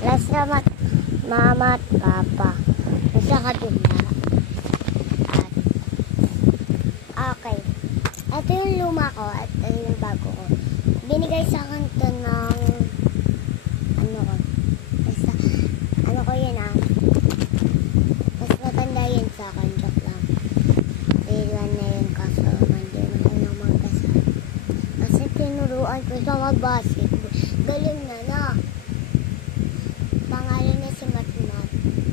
Salamat mama at papa. Nasa kabila. At, okay. Ito yung luma ko at ito yung bago ko. Binigay sa akin to ng ano ko. Basta, ano ko yun mas matanda yun sa akin. Joke lang. Ilan na yun kaso hindi na ko naman kasama. Kasi tinuruan ko sa mag-basketball. Galing na. Pangalan niya si Matmat.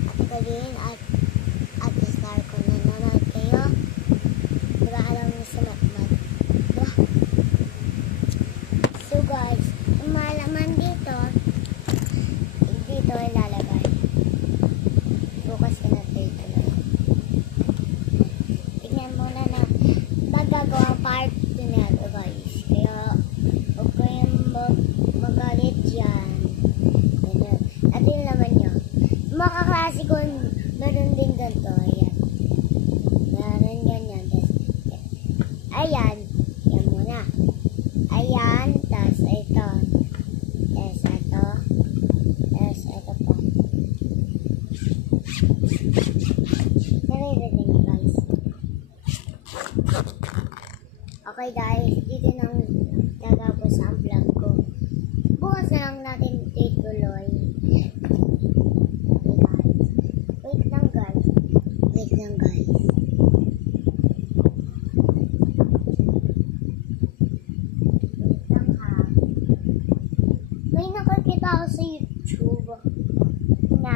At galing at star ko na naman kayo. Diba alam niyo si Matmat? Diba? So guys, yung malaman dito ilalagay. Bukas ka na dito lang. Tignan muna na magagawa part na ito guys. Kaya huwag kayong magalit dyan. At yun naman nyo. Mga kaklase ko, meron din ganito. Ayan. Meron ganyan. Ayan. Yan muna. Ayan. Tas ito. Tas ito. Tas ito po. Naririnig nyo guys. Okay guys. Dito nang tatapos ang vlog ko. Bukas na lang natin tuloy. Wait lang guys. Wait lang ha. May nakakita ako sa YouTube na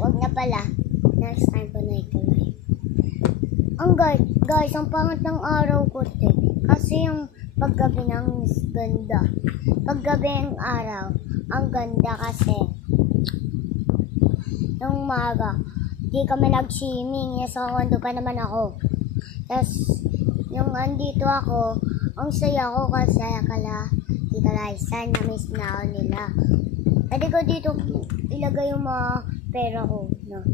wag na pala. Next time ko na ituloy. Ang guys, ang pangat ng araw ko kasi yung paggabi ng ganda. Paggabi ng araw, ang ganda kasi yung umaga, di kami nag-swimming. Nasa kondo pa naman ako. Tapos, yung andito ako, ang saya ko kasi kala Tita Liza, na-miss na ako nila. Pwede ko dito ilagay yung mga pera ko. No?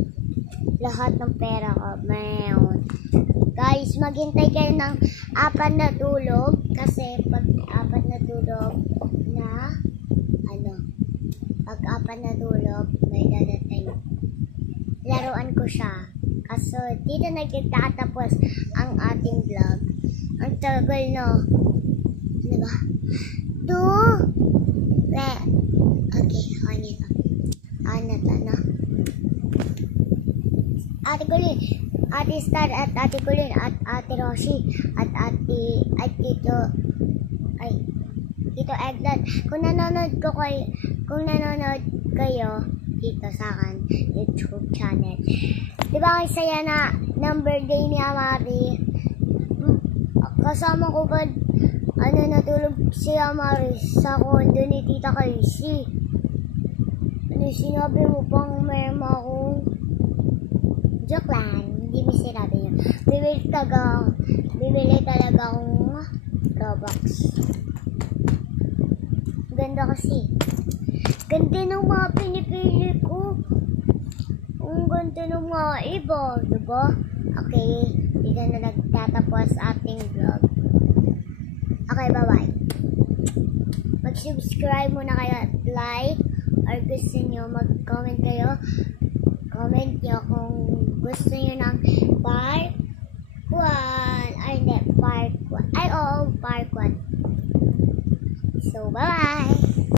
Lahat ng pera ko. Mayroon. Guys, maghintay kayo ng 4 na tulog. Kasi pag 4 na tulog na, pag 4 na tulog, may dadating. Laruan ko siya. Kaso, dito nagtatapos ang ating vlog. Ang tagal, no? Diba? 2. Okay, on ito. On ito, no? Ate Kulin, Ate Star at Ate Kulin at Ate Rosie at Tito Eggland. Kung nanonood kayo dito sa akin YouTube channel. Diba ang saya na ng birthday ni Amari? Kasama ko ba natulog si Amari sa kondo ni Tita Casey? Sinabi mo pang meron akong joke lang, hindi mo sinabi yun. Bibili talaga akong Robux. Ganda kasi. Ganda ng mga pinipili ko. Ang ganda ng mga iba, diba? Okay, dito na nagtatapos ating vlog. Okay, bye-bye. Mag-subscribe muna kayo at like, or gusto nyo mag-comment kayo. Comment nyo kung gusto nyo ng part 1. Ay, hindi, part 1. Ay, oo, part 1. So, bye-bye!